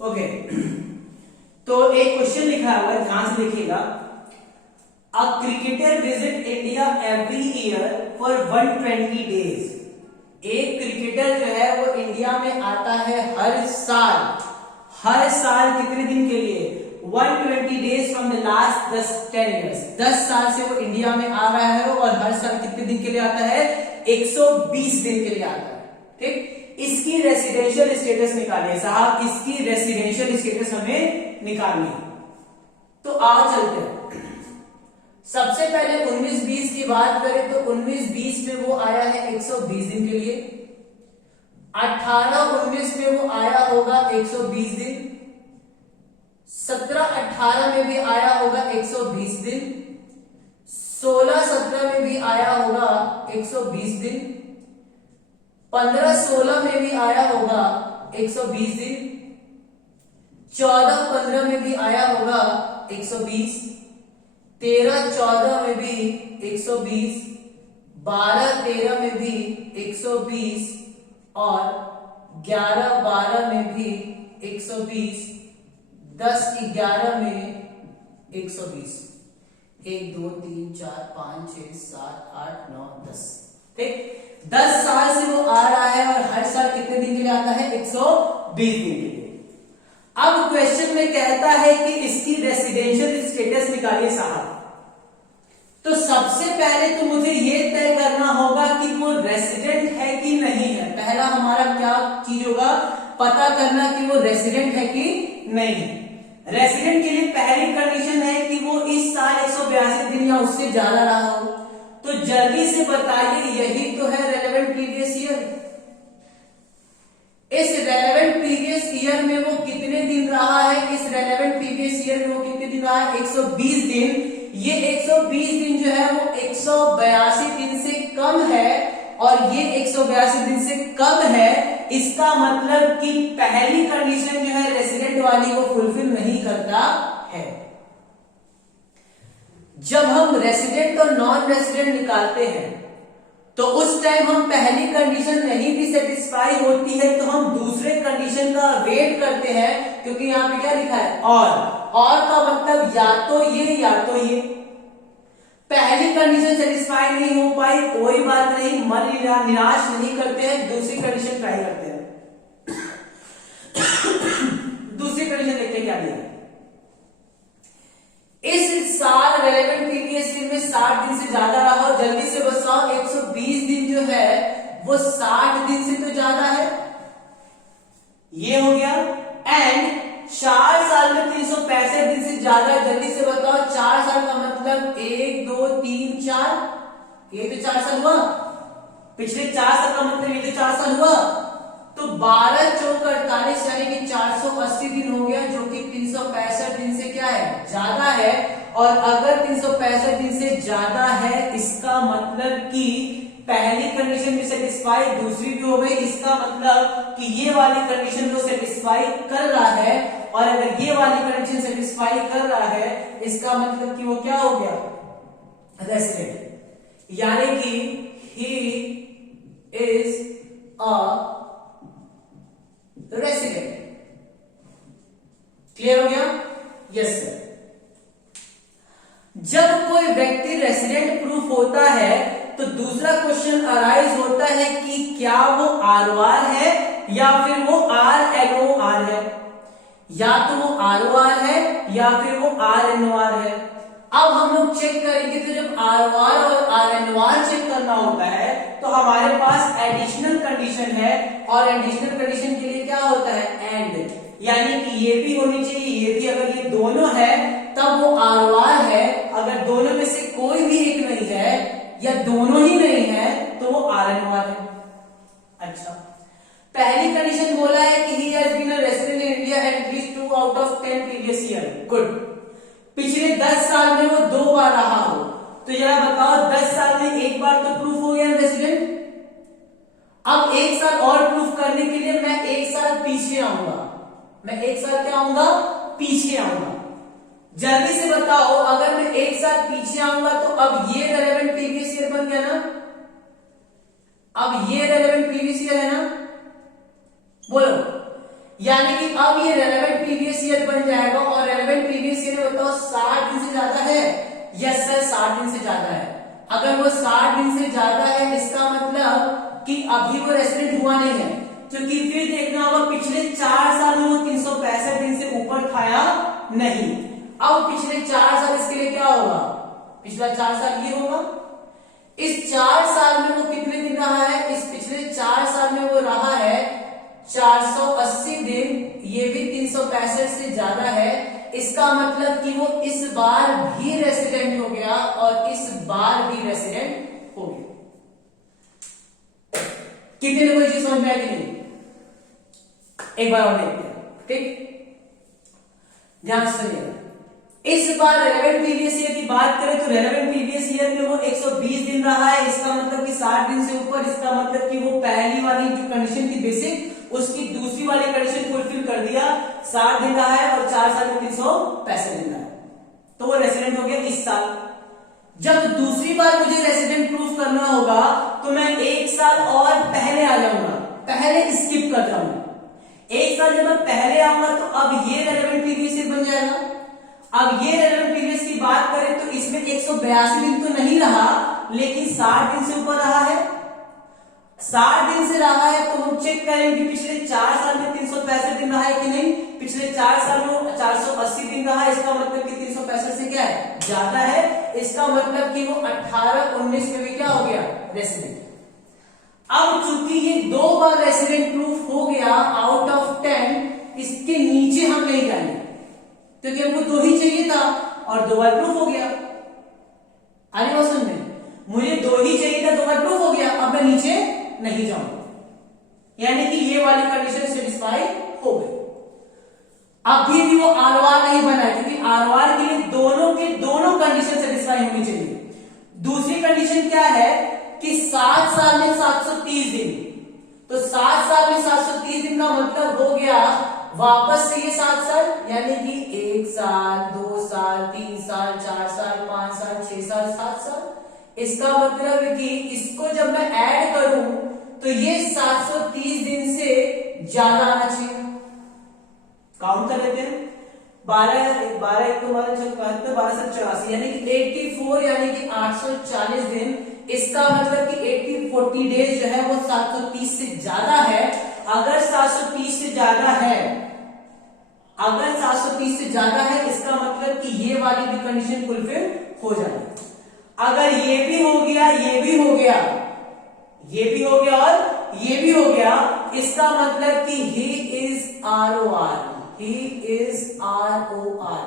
Okay, तो एक question लिखा हुआ है, ध्यान से देखिएगा। A cricketer visit India every year for 120 days. एक क्रिकेटर जो है वो इंडिया में आता है हर साल कितने दिन के लिए? 120 days from the last 10 years. 10 साल से वो इंडिया में आ रहा है और हर साल कितने दिन के लिए आता है? 120 दिन के लिए आता है। ठीक, इसकी रेसिडेंशियल स्टेटस निकालिए साहब, इसकी रेसिडेंशियल स्टेटस हमें निकालनी है। तो आओ चलते हैं। सबसे पहले 19-20 की बात करें तो 19-20 में वो आया है 120 दिन के लिए। 18-19 में वो आया होगा 120 दिन। 17-18 में भी आया होगा 120 दिन। 16-17 में भी आया होगा 120 दिन। 15-16 में भी आया होगा 120 दिन। 14-15 में भी आया होगा 120। 13-14 में भी 120। 12-13 में भी 120 और 11-12 में भी 120। 10-11 में 120। 1 2 3 4 5 6 7 8 9 10। ठीक, 10 साल से वो आ रहा है और हर साल कितने दिन के लिए आता है? 120 दिन के लिए। अब क्वेश्चन में कहता है कि इसकी रेसिडेंशियल स्टेटस निकालिए साहब। तो सबसे पहले तो मुझे यह तय करना होगा कि वो रेसिडेंट है कि नहीं है। पहला हमारा क्या चीज होगा? पता करना कि वो रेसिडेंट है कि नहीं है। रेसिडेंट के लिए पहली कंडीशन है कि वो इस साल 182 दिन या उससे ज्यादा रहा हो। तो जल्दी से बताइए, यही तो है रेलेवेंट प्रीवियस ईयर। इस रेलेवेंट प्रीवियस ईयर में वो कितने दिन रहा है? इस रेलेवेंट प्रीवियस ईयर में वो कितने दिन रहा है? 120 दिन। ये 120 दिन जो है वो 182 दिन से कम है और ये 182 दिन से कम है। इसका मतलब कि पहली कंडीशन जो है रेसिडेंट वाली वो फुलफिल नहीं करता है। जब हम रेसिडेंट और नॉन रेसिडेंट निकालते हैं तो उस टाइम हम पहली कंडीशन नहीं भी सेटिस्फाई होती है तो हम दूसरे कंडीशन का वेट करते हैं, क्योंकि यहां पे क्या लिखा है? और का मतलब या तो ये या तो ये। पहली कंडीशन सेटिस्फाई नहीं हो पाई, कोई बात नहीं, मन निराश नहीं करते हैं, दूसरी कंडीशन ट्राई करते हैं। दूसरी कंडीशन देखते क्या दिया? इस साल रेलेवेंट प्रीवियस ईयर में 60 दिन से ज्यादा रहा हो। जल्दी से बताओ, 120 दिन जो है वो 60 दिन से तो ज्यादा है, ये हो गया। एंड 4 साल में 365 दिन से ज्यादा। जल्दी से बताओ, 4 साल का मतलब 1 2 3 4, ये तो 4 साल हुआ। पिछले 4 साल का मतलब ये तो 4 साल हुआ। तो 12 चौक 48 यानी कि 480 दिन हो गया, जो कि 365 दिन से क्या है? ज्यादा है। और अगर 365 दिन से ज्यादा है, इसका मतलब कि पहली कंडीशन भी सेटिस्फाई, दूसरी भी हो गई। इसका मतलब कि ये वाली कंडीशन को सेटिस्फाई कर रहा है, और अगर ये वाली कंडीशन सेटिस्फाई कर रहा है, इसका मतलब कि वो क्या हो गया? रेसिडेंट। यानी कि he is a resident. Clear हो गया? Yes sir. जब कोई व्यक्ति रेसिडेंट प्रूफ होता है तो दूसरा क्वेश्चन अराइज होता है कि क्या वो ROR है या फिर वो RNOR है। या तो वो ROR है या फिर वो RNOR है। अब हम लोग चेक करेंगे, तो जब ROR और RNOR चेक करना होता है तो हमारे पास एडिशनल कंडीशन है, और एडिशनल कंडीशन के लिए क्या होता है? एंड। यानी कि ये भी होनी चाहिए, ये भी। अगर ये दोनों है तब वो ROR है। अगर दोनों में से कोई भी एक नहीं है या दोनों ही नहीं है तो वो RNOR है। अच्छा, पहली कंडीशन बोला है कि he has been a resident in India at least 2 out of 10 previous year. Good. पिछले 10 साल में वो 2 बार रहा हो, तो जरा बताओ 10 साल में एक बार तो प्रूफ हो गया रेसिडेंट। अब 1 साल और प्रूफ करने के लिए मैं 1 साल पीछे आऊंगा। मैं 1 साल क्या आऊंगा? पीछे आऊंगा। जल्दी से बताओ, अगर मैं 1 साल पीछे आऊंगा तो अब ये रेलेवेंट प्रीवियस ईयर बन गया ना? अब ये रेलेवेंट प्रीवियस ईयर है ना? बोलो, यानी कि अब ये रेलेवेंट प्रीवियस ईयर बन जाएगा, और रेलेवेंट प्रीवियस ईयर बताओ 60 दिन से ज्यादा है। यस सर 60 दिन से ज्यादा है। अगर वो 60 दिन से ज्यादा है इसका मतलब कि अभी वो रेसिडेंट हुआ नहीं है, क्योंकि फिर देखना होगा पिछले 4 साल में वो 365 दिन से ऊपर खाया नहीं। अब पिछले 4 साल इसके लिए क्या होगा, पिछला 4 साल ये होगा। इस 4 साल में वो कितने दिन रहा है, इस पिछले 4 साल में वो रहा है 480 दिन, ये भी 365 से ज्यादा है। इसका मतलब कि वो इस बार भी रेसिडेंट हो गया और इस बार भी रेसिडेंट हो गया। कितने लोगों को चीज समझ में आई कि नहीं, एक बार और देखते हैं। ठीक, ध्यान से सुनिएगा। इस बार रेलेवेंट प्रीवियस ईयर की बात करें तो रेलेवेंट प्रीवियस ईयर में वो 120 दिन रहा है, इसका मतलब कि 60 दिन से ऊपर। इसका मतलब कि वो पहली वाली जो कंडीशन थी बेसिक, उसकी दूसरी वाली कंडीशन फुलफिल कर दिया। 60 दिन रहा है और 4 साल में 365 दिन रहा है, तो वो रेसिडेंट हो गया इस साल। जब दूसरी बार मुझे रेसिडेंट प्रूफ करना होगा तो मैं 1 साल और पहले आ जाऊंगा, पहले स्किप कर जाऊंगा। 1 साल जब मैं पहले आऊंगा तो अब ये रेलेवेंट प्रीवियस ईयर बन जाएगा। अब ये रेलेवेंट प्रीवियस की बात करें तो इसमें 182 दिन तो नहीं रहा, लेकिन 60 दिन से ऊपर रहा है। 60 दिन से रहा है तो हम चेक करेंगे पिछले 4 साल में 365 दिन रहा है कि नहीं। पिछले 4 साल में 480 दिन रहा है, इसका मतलब कि 365 से क्या है, ज्यादा है। इसका मतलब कि वो 18-19 में भी क्या हो गया, रेसिडेंट। अब चूंकि ये 2 बार रेसिडेंट प्रूफ हो गया आउट ऑफ 10, इसके नीचे हम नहीं जाएंगे क्योंकि हमको 2 ही चाहिए था और 2 बार प्रूफ हो गया। आगे बात समझ में, मुझे 2 ही चाहिए था, 2 बार प्रूफ हो गया, अब मैं नीचे नहीं जाऊंगा, यानी कि ये वाली कंडीशन सेटिस्फाई हो गई। अभी भी वो आरओआर नहीं बना है, क्योंकि आरओआर के लिए दोनों के दोनों कंडीशन सेटिस्फाई होनी चाहिए। दूसरी कंडीशन क्या है कि 7 साल में 730 दिन, तो 7 साल में 730 दिन का मतलब हो गया वापस से ये 7 साल, यानी कि 1 साल 2 साल 3 साल 4 साल 5 साल 6 साल 7 साल। इसका मतलब है कि इसको जब मैं ऐड करूं तो ये 730 दिन से ज्यादा आना चाहिए। काउंट कर लेते हैं, 12 1 12 7 यानी कि 84, यानी कि 840 दिन। इसका मतलब कि 40 डेज जो है वो 730 से ज्यादा है। अगर 730 से ज्यादा है, अगर 730 से ज्यादा है, इसका मतलब कि ये वाली भी कंडीशन फुलफिल हो जाएगी। अगर ये भी हो गया, ये भी हो गया, ये भी हो गया और ये भी हो गया, इसका मतलब कि he is ROR, he is ROR,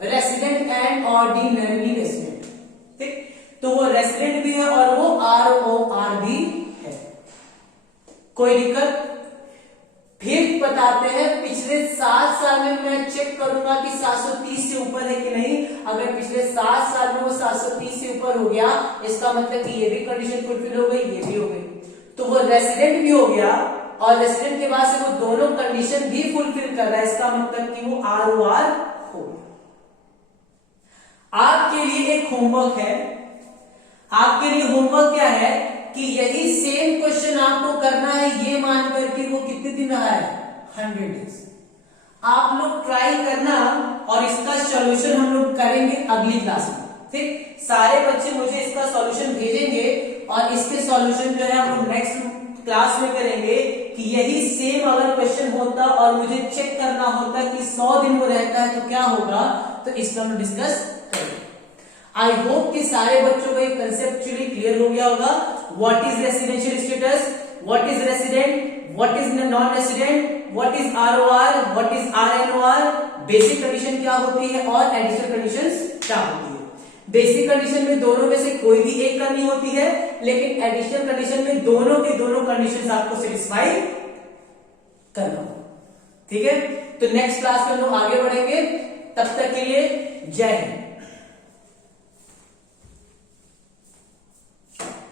resident and ordinary resident. ठीक, तो वो रेसिडेंट भी है और वो ROR भी है। कोई दिक्कत? फिर बताते हैं पिछले 7 साल में मैं चेक करूंगा कि 730 से ऊपर है कि नहीं। अगर पिछले 7 साल में वो 730 से ऊपर हो गया, इसका मतलब कि ये भी कंडीशन फुलफिल हो गई, ये भी हो गई, तो वो रेसिडेंट भी हो गया। और रेसिडेंट के बाद से वो दोनों कंडीशन भी फुलफिल कर रहा है, इसका मतलब कि वो ROR हो गया। आपके लिए एक होमवर्क है, आपके लिए होमवर्क क्या है कि यही सेम क्वेश्चन आपको करना है, ये मानकर कि वो कितने दिन रहा है, 100 डेज। आप लोग ट्राई करना और इसका सॉल्यूशन हम लोग करेंगे अगली क्लास में। ठीक, सारे बच्चे मुझे इसका सॉल्यूशन भेजेंगे और इसके सॉल्यूशन जो है हम लोग नेक्स्ट क्लास में करेंगे कि यही सेम अगर क्वेश्चन होता और मुझे चेक करना होता कि 100 दिन वो रहता है तो क्या होगा, तो इसका हम डिस्कस करेंगे। आई होप कि सारे बच्चों को ये कंसेप्चुअली क्लियर हो गया होगा। What is residential status, what is resident, what is non resident, what is ROR, what is RNOR, basic condition क्या होती है और एडिशनल कंडीशंस क्या होती है। बेसिक कंडीशन में दोनों में से कोई भी एक करनी होती है, लेकिन एडिशनल कंडीशन में दोनों के दोनों कंडीशंस आपको सेटिस्फाई करना होगा। ठीक है, तो नेक्स्ट क्लास में हम लोग आगे बढ़ेंगे। तब तक के लिए जय हिंद।